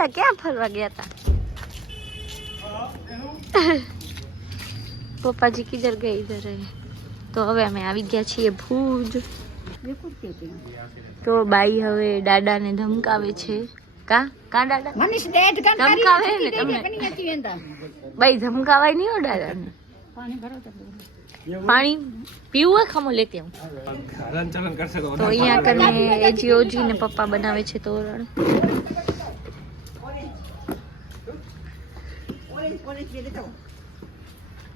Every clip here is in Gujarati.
દાદા ક્યાં ફરવા ગયા હતા? પપ્પાજી કિધર ગए इधर है। તો હવે અમે આવી ગયા છીએ ભુજ। તો બાઈ હવે દાદાને ધમકાવે છે। કા દાદા મનીષ ડેટ ધમકાવે ને તમને? બાઈ ધમકાવાય નહીં હો દાદાને। પાણી પીવું હોય ખમો લેતી હું। તો અહીંયા કને એજીઓજી ને પપ્પા બનાવે છે તોરણ।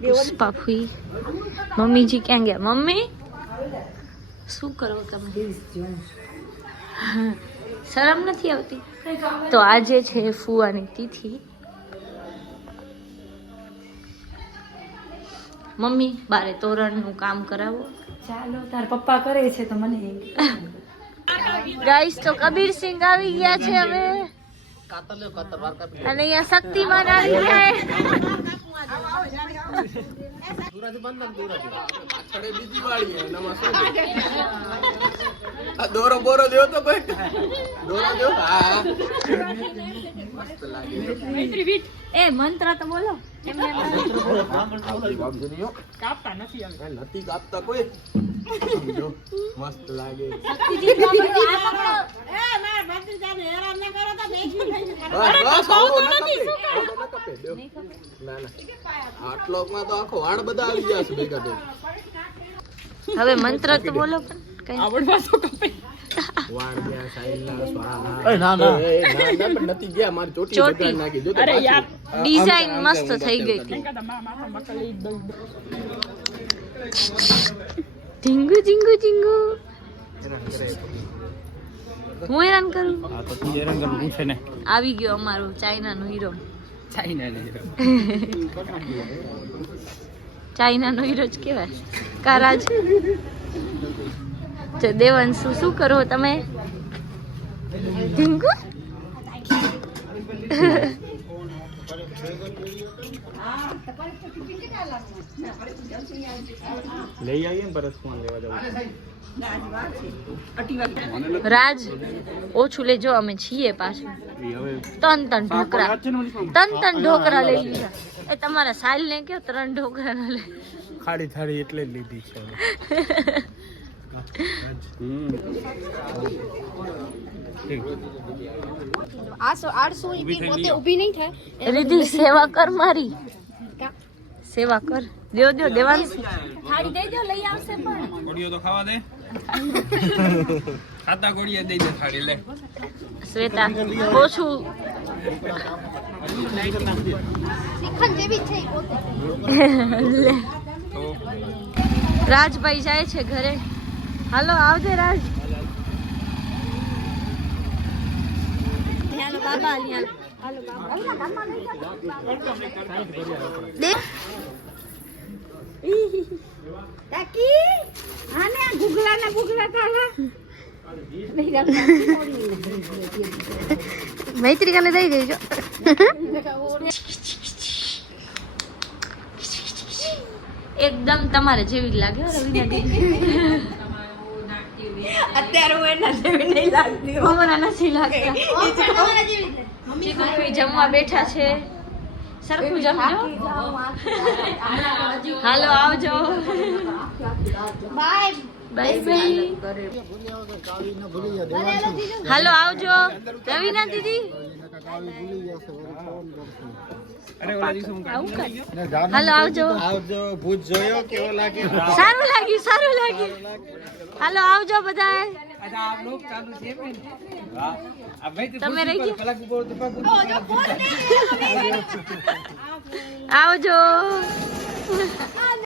પુષ્પા ફૂઈ મમ્મી જી ક્યાં ગયા? મમ્મી શું કરો તમે? શરમ નથી આવતી? તો આજે છે ફુવાની તિથિ। મમ્મી બારે તોરણનું કામ કરાવો। ચાલો તાર પપ્પા કરે છે તો મને ગાઈસ તો કબીરસિંહ આવી ગયા છે હવે। અને અહીંયા શક્તિમાન આવી ગયા છે। દોરો બોરો દેવો તો ભાઈ દોરો દો। હા એ મંત્ર તો બોલો। કાપતા નથી કાપતા કોઈ મસ્ત લાગે। આટલોકમાં તો આખો વાળ બધા આવી ગયા છે ભેગા ભેગા। હવે મંત્ર તો બોલો પણ વાળ ગયા સાઈલના સ્વાહા। ના પણ નથી ગયા મારી ચોટી બગાડ નાખી। જો અરે યાર ડિઝાઇન મસ્ત થઈ ગઈ હતી। ઢીંગુ ઢીંગુ ઢીંગુ હું હેરાન કરું? હા તો તું હેરાન કરું પૂછે ને। આવી ગયો અમારો ચાઇનાનો હીરો। ચાઇનાનો હીરો જ કહેવાય કારાજ। તો દેવાંશુ શું કરો તમે? ઢીંગુ લઈ આવીએ ને પરત ફોન લેવા જવું। રાજ ઓછું લેજો અમે છીએ પાછું। ત્રણ ઢોકરા લઈ લીધા। એ તમારા સાલ ને કયો 3 ઢોકરા ના લે? ખાડી થાળી એટલે જ લીધી છે। રીધિ સેવા કર મારી સેવા કર। દો દેવાંશ થાળી દઈ દો લઈ આવશે પણ ગોળીઓ તો ખાવા દે। ખાતા ગોળીઓ દઈ દે થાળી લે। શ્વેતા ઓછું રાજભાઈ જાય છે ઘરે। હાલો આવજે રાજ। મૈત્રી કને દઈ દેજો। એકદમ તમારે જેવી જ લાગે રવિના દીદી। અત્યારે હું એના જેવી નહીં લાગતી। હમણાં નથી લાગતા। ચીકુ જમવા બેઠા છે। સરખું જમજો। હાલો આવજો। Bye bye. હાલો આવજો રવિના દીદી। હાલો આવજો। ભૂત જોયો કેવો લાગે? સારું લાગ્યું। હાલો આવજો બધા। તમે રહી ગયા આવજો।